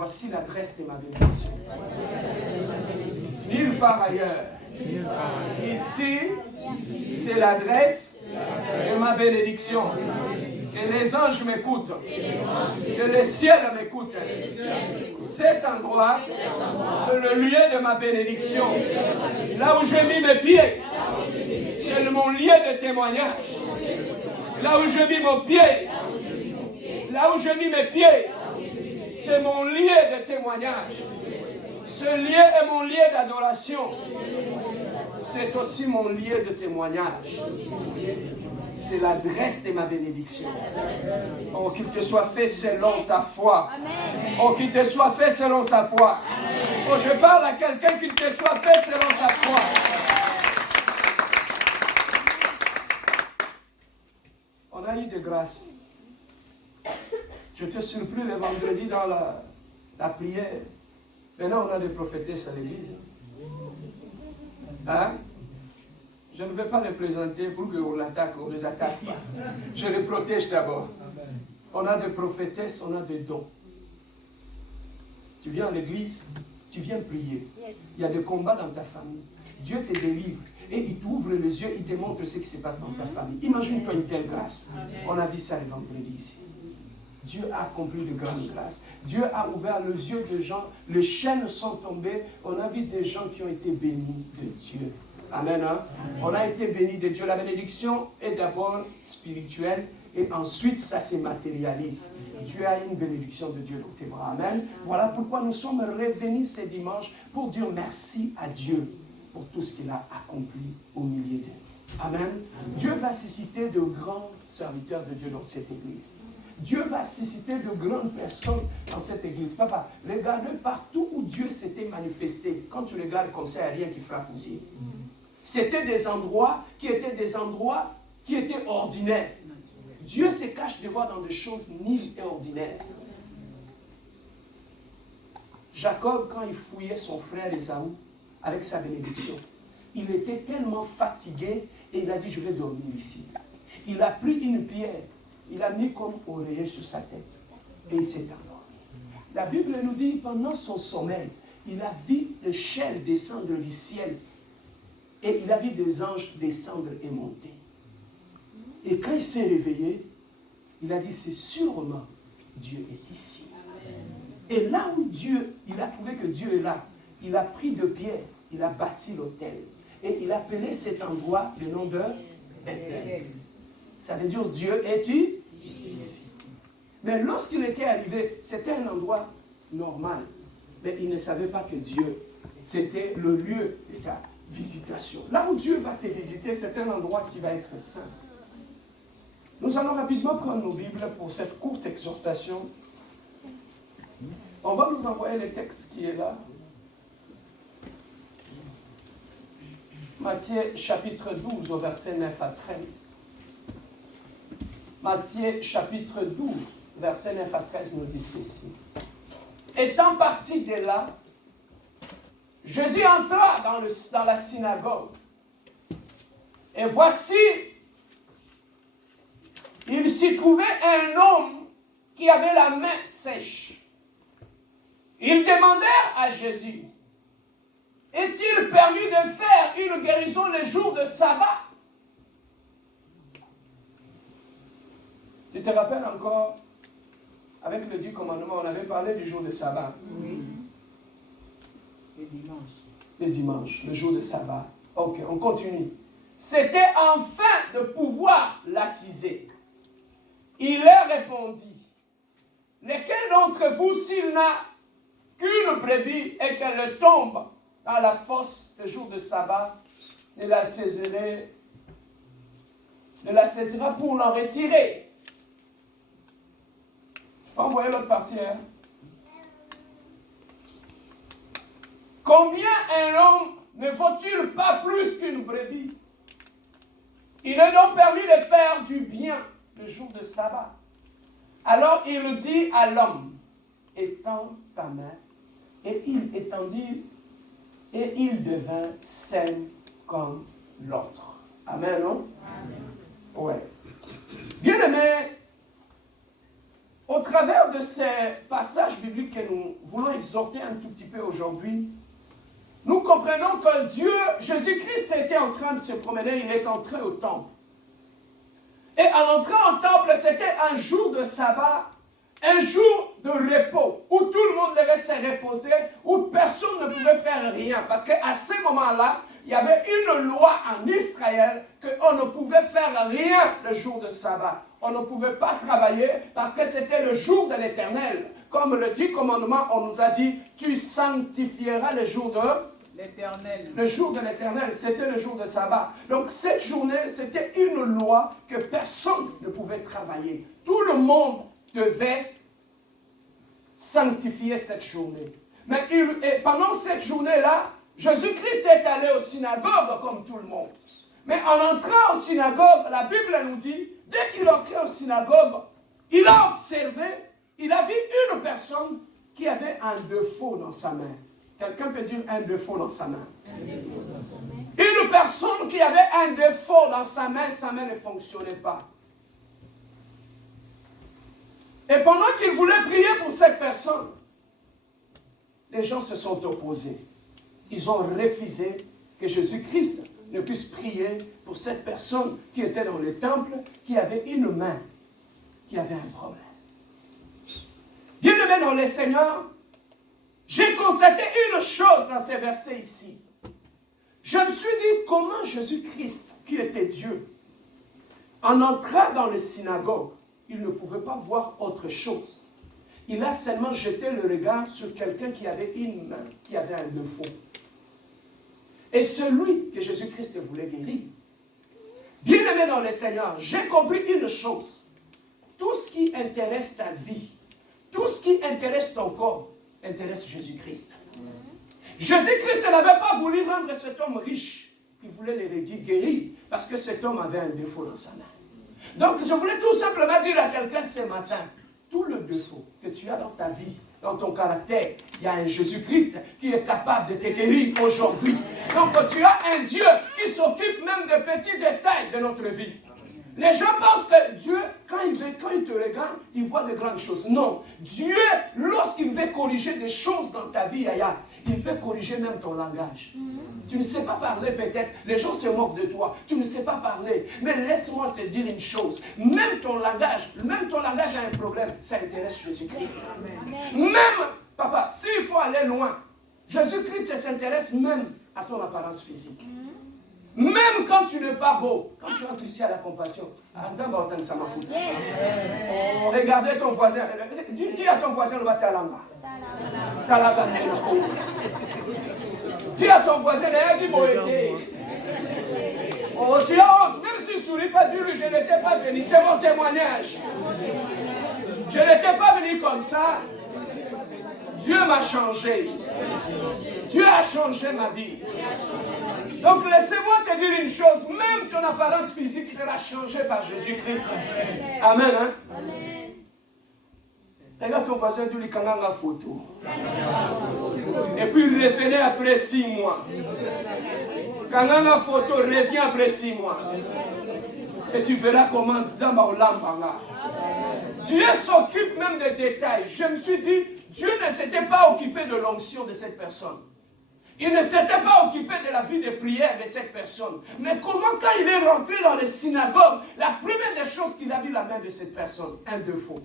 voici l'adresse de ma bénédiction. Nulle part ailleurs. Ici, c'est l'adresse de ma bénédiction. Que les anges m'écoutent. Que le ciel m'écoute. Cet endroit, c'est le lieu de ma bénédiction. Là où j'ai mis mes pieds, c'est mon lieu de témoignage. Là où j'ai mis mon pied, là où j'ai mis mes pieds, c'est mon lieu de témoignage. Ce lieu est mon lieu d'adoration. C'est aussi mon lieu de témoignage. C'est l'adresse de ma bénédiction. Oh, qu'il te soit fait selon ta foi. Oh, qu'il te soit fait selon sa foi. Oh, je parle à quelqu'un, qu'il te soit fait selon ta foi. On a eu de grâce. Je te surpris le vendredi dans la prière. Maintenant, on a des prophétesses à l'église. Hein? Je ne vais pas les présenter pour qu'on l'attaque, on ne les attaque pas. Je les protège d'abord. On a des prophétesses, on a des dons. Tu viens à l'église, tu viens prier. Il y a des combats dans ta famille. Dieu te délivre et il t'ouvre les yeux, il te montre ce qui se passe dans ta famille. Imagine-toi une telle grâce. On a vu ça le vendredi ici. Dieu a accompli de grandes grâces. Dieu a ouvert les yeux des gens. Les chaînes sont tombées. On a vu des gens qui ont été bénis de Dieu. Amen. Hein? On a été bénis de Dieu. La bénédiction est d'abord spirituelle et ensuite ça se matérialise. Tu as une bénédiction de Dieu dans tes bras. Amen. Voilà pourquoi nous sommes revenus ce dimanche pour dire merci à Dieu pour tout ce qu'il a accompli au milieu de nous. Amen. Dieu va susciter de grands serviteurs de Dieu dans cette église. Dieu va susciter de grandes personnes dans cette église. Papa, regardez partout où Dieu s'était manifesté. Quand tu regardes comme ça, il n'y a rien qui frappe aux yeux. C'était des endroits qui étaient ordinaires. Dieu se cache de voir dans des choses nulles et ordinaires. Jacob, quand il fouillait son frère Ésaü avec sa bénédiction, il était tellement fatigué et il a dit, je vais dormir ici. Il a pris une pierre, il a mis comme oreiller sur sa tête et il s'est endormi. La Bible nous dit, pendant son sommeil, il a vu le ciel descendre du ciel et il a vu des anges descendre et monter. Et quand il s'est réveillé, il a dit, c'est sûrement Dieu est ici. Et là où il a trouvé que Dieu est là, il a pris deux pierres, il a bâti l'autel. Et il appelait cet endroit le nom de Bethel. Ça veut dire Dieu est ici. Mais lorsqu'il était arrivé, c'était un endroit normal. Mais il ne savait pas que Dieu, c'était le lieu de sa visitation. Là où Dieu va te visiter, c'est un endroit qui va être saint. Nous allons rapidement prendre nos Bibles pour cette courte exhortation. On va nous envoyer le texte qui est là. Matthieu chapitre 12 au verset 9 à 13. Matthieu chapitre 12, verset 9 à 13 nous dit ceci. Étant parti de là, Jésus entra dans la synagogue. Et voici, il s'y trouvait un homme qui avait la main sèche. Ils demandèrent à Jésus, est-il permis de faire une guérison le jour de sabbat? Tu te rappelles encore, avec le 10 commandements, on avait parlé du jour de sabbat. Oui. Le dimanche. Le dimanche, le jour de sabbat. Ok, on continue. C'était enfin de pouvoir l'accuser. Il leur répondit, lequel d'entre vous, s'il n'a qu'une brebis et qu'elle tombe dans la fosse le jour de sabbat, ne la saisira pour l'en retirer? Tu peux envoyer l'autre partie, hein? Combien un homme ne vaut-il pas plus qu'une brebis? Il est donc permis de faire du bien le jour de sabbat. Alors il dit à l'homme, étends ta main, et il étendit, et il devint sain comme l'autre. Amen, non? Amen. Ouais. Bien-aimés, au travers de ces passages bibliques que nous voulons exhorter un tout petit peu aujourd'hui. Nous comprenons que Dieu, Jésus-Christ était en train de se promener, il est entré au temple. Et en entrant au temple, c'était un jour de sabbat, un jour de repos, où tout le monde devait se reposer, où personne ne pouvait faire rien. Parce qu'à ce moment-là, il y avait une loi en Israël qu'on ne pouvait faire rien le jour de sabbat. On ne pouvait pas travailler parce que c'était le jour de l'Éternel. Comme le 10 commandements, on nous a dit, tu sanctifieras le jour de l'Éternel. Le jour de l'Éternel, c'était le jour de sabbat. Donc cette journée, c'était une loi que personne ne pouvait travailler. Tout le monde devait sanctifier cette journée. Mais pendant cette journée-là, Jésus-Christ est allé aux synagogues comme tout le monde. Mais en entrant aux synagogues, la Bible nous dit, dès qu'il entrait aux synagogues, il a observé, il a vu une personne qui avait un défaut dans sa main. Quelqu'un peut dire un défaut dans sa main. Un défaut dans sa main. Une personne qui avait un défaut dans sa main ne fonctionnait pas. Et pendant qu'il voulait prier pour cette personne, les gens se sont opposés. Ils ont refusé que Jésus-Christ ne puisse prier pour cette personne qui était dans le temple, qui avait une main, qui avait un problème. Bien-aimé dans le Seigneur, j'ai constaté une chose dans ces versets ici. Je me suis dit comment Jésus-Christ, qui était Dieu, en entrant dans les synagogues, il ne pouvait pas voir autre chose. Il a seulement jeté le regard sur quelqu'un qui avait une main, qui avait un défaut. Et celui que Jésus-Christ voulait guérir. Bien-aimé dans le Seigneur, j'ai compris une chose. Tout ce qui intéresse ta vie, tout ce qui intéresse ton corps, intéresse Jésus-Christ. Jésus-Christ n'avait pas voulu rendre cet homme riche. Il voulait le guérir parce que cet homme avait un défaut dans sa main. Donc, je voulais tout simplement dire à quelqu'un ce matin, tout le défaut que tu as dans ta vie, dans ton caractère, il y a un Jésus-Christ qui est capable de te guérir aujourd'hui. Donc, tu as un Dieu qui s'occupe même des petits détails de notre vie. Les gens pensent que Dieu, quand il te regarde, il voit de grandes choses. Non, Dieu, lorsqu'il veut corriger des choses dans ta vie, il peut corriger même ton langage. Tu ne sais pas parler peut-être, les gens se moquent de toi, tu ne sais pas parler. Mais laisse-moi te dire une chose, même ton langage a un problème, ça intéresse Jésus-Christ. Même, papa, s'il faut aller loin, Jésus-Christ s'intéresse même à ton apparence physique. Même quand tu n'es pas beau, quand tu entres ici à la compassion, regardez ton voisin, dis à ton voisin, dis à ton voisin, oh, tu as honte, même s'il ne sourit pas, dis-lui, je n'étais pas venu, c'est mon témoignage. Je n'étais pas venu comme ça. Dieu m'a changé. Dieu a changé ma vie. Donc laissez-moi te dire une chose, même ton apparence physique sera changée par Jésus-Christ. Amen. Hein? Amen. Regarde ton voisin, dis-lui quand on a photo. Et puis revenez après 6 mois. Quand on a photo, reviens après 6 mois. Et tu verras comment Dieu s'occupe même des détails. Je me suis dit, Dieu ne s'était pas occupé de l'onction de cette personne. Il ne s'était pas occupé de la vie de prière de cette personne. Mais comment, quand il est rentré dans les synagogues, la première des choses qu'il a vu la main de cette personne, un défaut.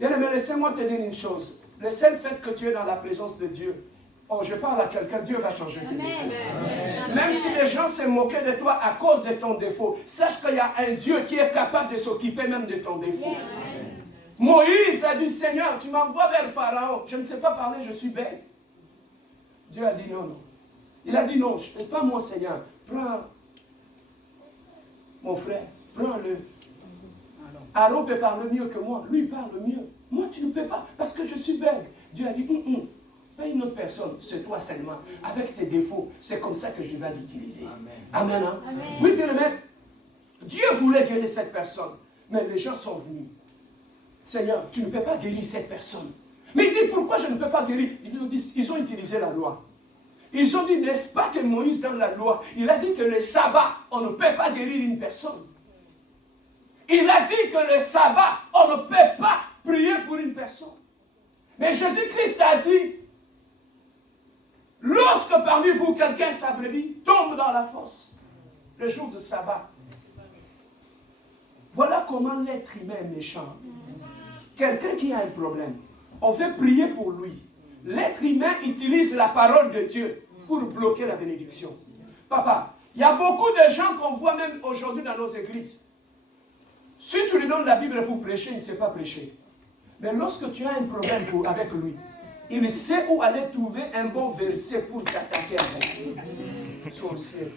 Bien-aimé, laissez-moi te dire une chose. Le seul fait que tu es dans la présence de Dieu, oh, je parle à quelqu'un, Dieu va changer tes défauts. Même si les gens se moquaient de toi à cause de ton défaut, sache qu'il y a un Dieu qui est capable de s'occuper même de ton défaut. Moïse a dit, Seigneur, tu m'envoies vers Pharaon. Je ne sais pas parler, je suis bête. Dieu a dit non. Il a dit non, ce n'est pas moi, Seigneur. Prends mon frère, prends-le. Aaron peut parler mieux que moi. Lui, il parle mieux. Moi, tu ne peux pas, parce que je suis bête. Dieu a dit, pas une autre personne, c'est toi seulement. Avec tes défauts, c'est comme ça que je vais l'utiliser. Amen. Amen, hein? Amen. Oui, bien aimé. Dieu voulait guérir cette personne, mais les gens sont venus. Seigneur, tu ne peux pas guérir cette personne. Mais il dit, pourquoi je ne peux pas guérir? Ils ont utilisé la loi. Ils ont dit, n'est-ce pas que Moïse, dans la loi, il a dit que le sabbat, on ne peut pas guérir une personne. Il a dit que le sabbat, on ne peut pas prier pour une personne. Mais Jésus-Christ a dit, lorsque parmi vous quelqu'un sa brebis tombe dans la fosse, le jour de sabbat, voilà comment l'être humain est méchant. Quelqu'un qui a un problème, on veut prier pour lui. L'être humain utilise la parole de Dieu pour bloquer la bénédiction. Papa, il y a beaucoup de gens qu'on voit même aujourd'hui dans nos églises. Si tu lui donnes la Bible pour prêcher, il ne sait pas prêcher. Mais lorsque tu as un problème avec lui, il sait où aller trouver un bon verset pour t'attaquer avec. Sorcier.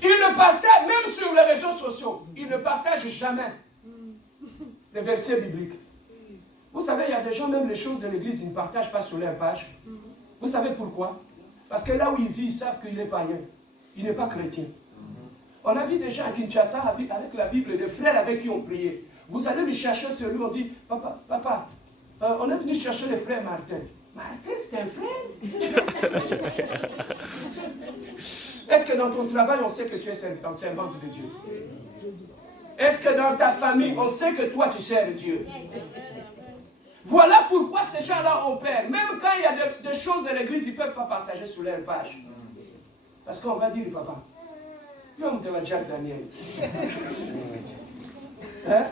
Il ne partage, même sur les réseaux sociaux, il ne partage jamais les versets bibliques. Vous savez, il y a des gens, même les choses de l'église, ils ne partagent pas sur leur page. Vous savez pourquoi? Parce que là où il vit, ils savent qu'il est païen. Il n'est pas chrétien. On a vu des gens à Kinshasa avec la Bible, des frères avec qui on priait. Vous allez lui chercher sur lui, on dit, papa, on est venu chercher le frère Martin. Martin, c'est un frère? Est-ce que dans ton travail, on sait que tu es servante de Dieu? Est-ce que dans ta famille, on sait que toi, tu sers Dieu? Voilà pourquoi ces gens-là ont peur. Même quand il y a des choses de l'église, ils ne peuvent pas partager sur leur page. Parce qu'on va dire, papa, comme tu vas Jack Daniel. Hein?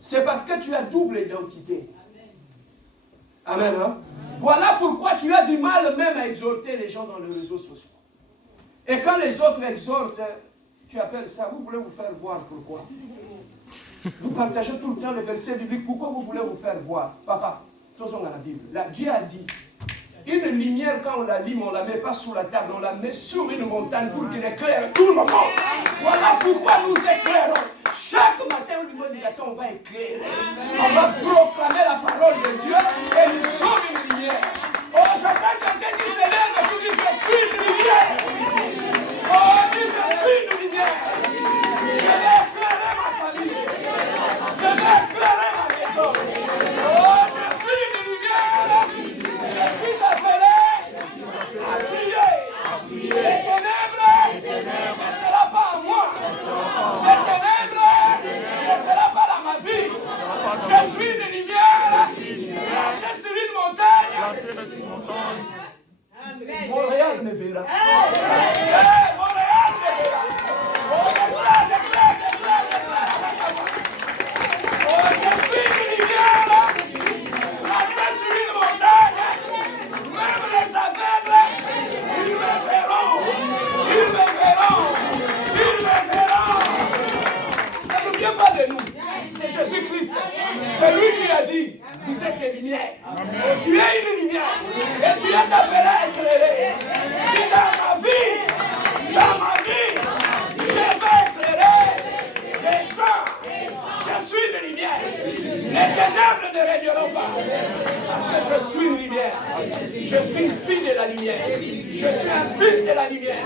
C'est parce que tu as double identité. Amen. Hein? Voilà pourquoi tu as du mal même à exhorter les gens dans les réseaux sociaux. Et quand les autres exhortent, tu appelles ça, vous voulez vous faire voir pourquoi? Vous partagez tout le temps les versets bibliques, pourquoi vous voulez vous faire voir? Papa, tous sont dans la Bible. Dieu a dit, une lumière, quand on la lime, on ne la met pas sous la table, on la met sur une montagne pour qu'il éclaire tout le monde. Voilà pourquoi nous éclairons. Chaque matin, au niveau du matin, on va éclairer. On va proclamer la parole de Dieu et nous sommes une lumière. Oh, j'entends quelqu'un qui s'élève et qui dit, je suis une lumière. Oh, dis, je suis une lumière. Je vais éclairer ma famille. Je vais éclairer ma maison. Oh, je suis une lumière. Je suis appelé à prier. Les ténèbres ne sera pas à moi. Les ténèbres ne sera pas dans ma vie. Je suis une lumière. Placée sur une montagne. Montréal me verra. Montréal me verra. Oh, déclare. Oh, je suis une lumière. Placée sur une montagne. Même les aveugles, ils me verront. Ils me verront. Ils me verront. Ça ne vient pas de nous. C'est Jésus-Christ. C'est lui qui a dit, vous êtes des lumières. Et tu es une lumière. Et tu es appelé à éclairer. Et dans ma vie, je vais éclairer les gens. Je suis une lumière. Les ténèbres ne régneront pas. Parce que je suis une lumière. Je suis une fille de la lumière. Je suis un fils de la lumière.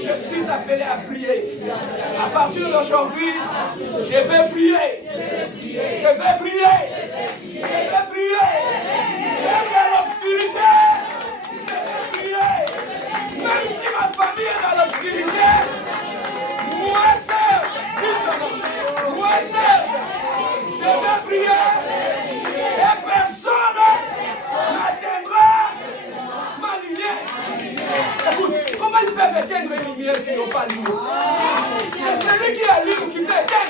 Je suis appelé à prier. À partir d'aujourd'hui, je vais prier. Je vais prier. Je vais prier. Même dans l'obscurité. Je vais prier. Même si ma famille est dans l'obscurité. Moi, Serge, s'il te plaît. Moi, Serge, je vais prier. Et personne n'atteindra ma lumière. Écoute, comment ils peuvent éteindre une lumière qui n'ont pas allumé? C'est celui qui allume qui peut éteindre.